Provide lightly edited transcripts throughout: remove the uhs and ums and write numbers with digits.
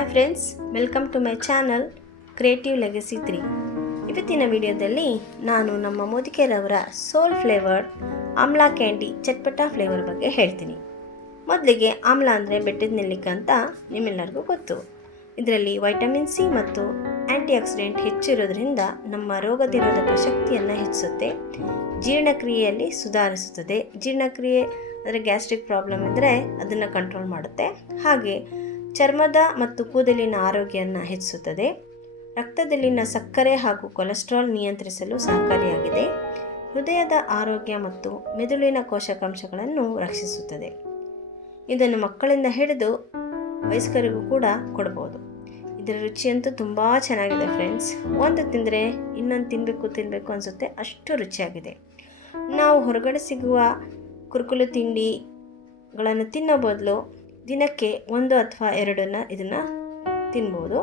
Hi friends, welcome to my channel creative legacy 3. ಇವತ್ತಿನ ವಿಡಿಯೋದಲ್ಲಿ ನಾನು ನಮ್ಮ ಮೋದಿಕೆರವರ soul flavoured amla candy chatpata flavour ಬಗ್ಗೆ ಹೇಳ್ತೀನಿ. ಮೊದಲಿಗೆ ಆಮ್ಲಾ ಅಂದರೆ ಬೆಟ್ಟದ ನೆಲ್ಲಿಕಾಯಿ ಅಂತ ನಿಮ್ಮೆಲ್ಲರಿಗೂ ಗೊತ್ತು. ಇದರಲ್ಲಿ ವೈಟಮಿನ್ ಸಿ ಮತ್ತು ಆ್ಯಂಟಿ ಆಕ್ಸಿಡೆಂಟ್ ಹೆಚ್ಚಿರೋದ್ರಿಂದ ನಮ್ಮ ರೋಗನಿರೋಧಕ ಶಕ್ತಿಯನ್ನು ಹೆಚ್ಚಿಸುತ್ತೆ, ಜೀರ್ಣಕ್ರಿಯೆಯಲ್ಲಿ ಸುಧಾರಿಸುತ್ತದೆ. ಜೀರ್ಣಕ್ರಿಯೆ ಅಂದರೆ ಗ್ಯಾಸ್ಟ್ರಿಕ್ ಪ್ರಾಬ್ಲಮ್ ಇದ್ದರೆ ಅದನ್ನು ಕಂಟ್ರೋಲ್ ಮಾಡುತ್ತೆ. ಹಾಗೆ ಚರ್ಮದ ಮತ್ತು ಕೂದಲಿನ ಆರೋಗ್ಯವನ್ನು ಹೆಚ್ಚಿಸುತ್ತದೆ. ರಕ್ತದಲ್ಲಿನ ಸಕ್ಕರೆ ಹಾಗೂ ಕೊಲೆಸ್ಟ್ರಾಲ್ ನಿಯಂತ್ರಿಸಲು ಸಹಕಾರಿಯಾಗಿದೆ. ಹೃದಯದ ಆರೋಗ್ಯ ಮತ್ತು ಮೆದುಳಿನ ಪೋಷಕಾಂಶಗಳನ್ನು ರಕ್ಷಿಸುತ್ತದೆ. ಇದನ್ನು ಮಕ್ಕಳಿಂದ ಹಿಡಿದು ವಯಸ್ಕರಿಗೂ ಕೂಡ ಕೊಡ್ಬೋದು. ಇದರ ರುಚಿಯಂತೂ ತುಂಬ ಚೆನ್ನಾಗಿದೆ ಫ್ರೆಂಡ್ಸ್. ಒಂದು ತಿಂದರೆ ಇನ್ನೊಂದು ತಿನ್ನಬೇಕು ಅನಿಸುತ್ತೆ, ಅಷ್ಟು ರುಚಿಯಾಗಿದೆ. ನಾವು ಹೊರಗಡೆ ಸಿಗುವ ಕುರುಕುಲು ತಿಂಡಿಗಳನ್ನು ತಿನ್ನೋ ಬದಲು ದಿನಕ್ಕೆ 1 ಅಥವಾ 2 ಇದನ್ನು ತಿನ್ಬೋದು.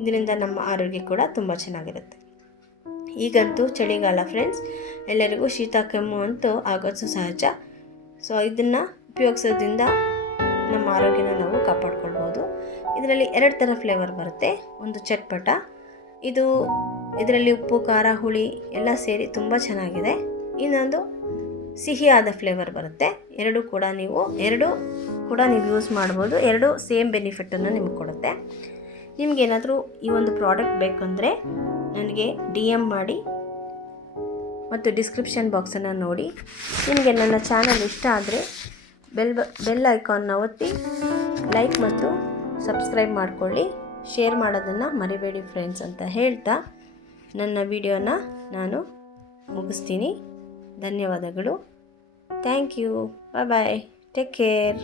ಇದರಿಂದ ನಮ್ಮ ಆರೋಗ್ಯ ಕೂಡ ತುಂಬ ಚೆನ್ನಾಗಿರುತ್ತೆ. ಈಗಂತೂ ಚಳಿಗಾಲ ಫ್ರೆಂಡ್ಸ್, ಎಲ್ಲರಿಗೂ ಶೀತ ಕೆಮ್ಮು ಅಂತೂ ಆಗೋದು ಸಹಜ. ಸೊ ಇದನ್ನು ಉಪಯೋಗಿಸೋದ್ರಿಂದ ನಮ್ಮ ಆರೋಗ್ಯನ ನಾವು ಕಾಪಾಡ್ಕೊಳ್ಬೋದು. ಇದರಲ್ಲಿ 2 ಥರ ಫ್ಲೇವರ್ ಬರುತ್ತೆ. ಒಂದು ಚಟ್ಪಟ, ಇದರಲ್ಲಿ ಉಪ್ಪು ಖಾರ ಹುಳಿ ಎಲ್ಲ ಸೇರಿ ತುಂಬ ಚೆನ್ನಾಗಿದೆ. ಇನ್ನೊಂದು ಸಿಹಿಯಾದ ಫ್ಲೇವರ್ ಬರುತ್ತೆ. ಎರಡೂ ಕೂಡ ನೀವು ಯೂಸ್ ಮಾಡ್ಬೋದು. ಎರಡು ಸೇಮ್ ಬೆನಿಫಿಟನ್ನು ನಿಮ್ಗೆ ಕೊಡುತ್ತೆ. ನಿಮಗೇನಾದರೂ ಈ ಒಂದು ಪ್ರಾಡಕ್ಟ್ ಬೇಕಂದರೆ ನನಗೆ DM ಮಾಡಿ ಮತ್ತು ಡಿಸ್ಕ್ರಿಪ್ಷನ್ ಬಾಕ್ಸನ್ನು ನೋಡಿ. ನಿಮಗೆ ನನ್ನ ಚಾನಲ್ ಇಷ್ಟ ಆದರೆ ಬೆಲ್ ಐಕಾನ್ನ ಒತ್ತಿ ಲೈಕ್ ಮತ್ತು ಸಬ್ಸ್ಕ್ರೈಬ್ ಮಾಡಿಕೊಳ್ಳಿ. ಶೇರ್ ಮಾಡೋದನ್ನು ಮರಿಬೇಡಿ ಫ್ರೆಂಡ್ಸ್ ಅಂತ ಹೇಳ್ತಾ ನನ್ನ ವಿಡಿಯೋನ ನಾನು ಮುಗಿಸ್ತೀನಿ. ಧನ್ಯವಾದಗಳು. Thank you. Bye. Take care.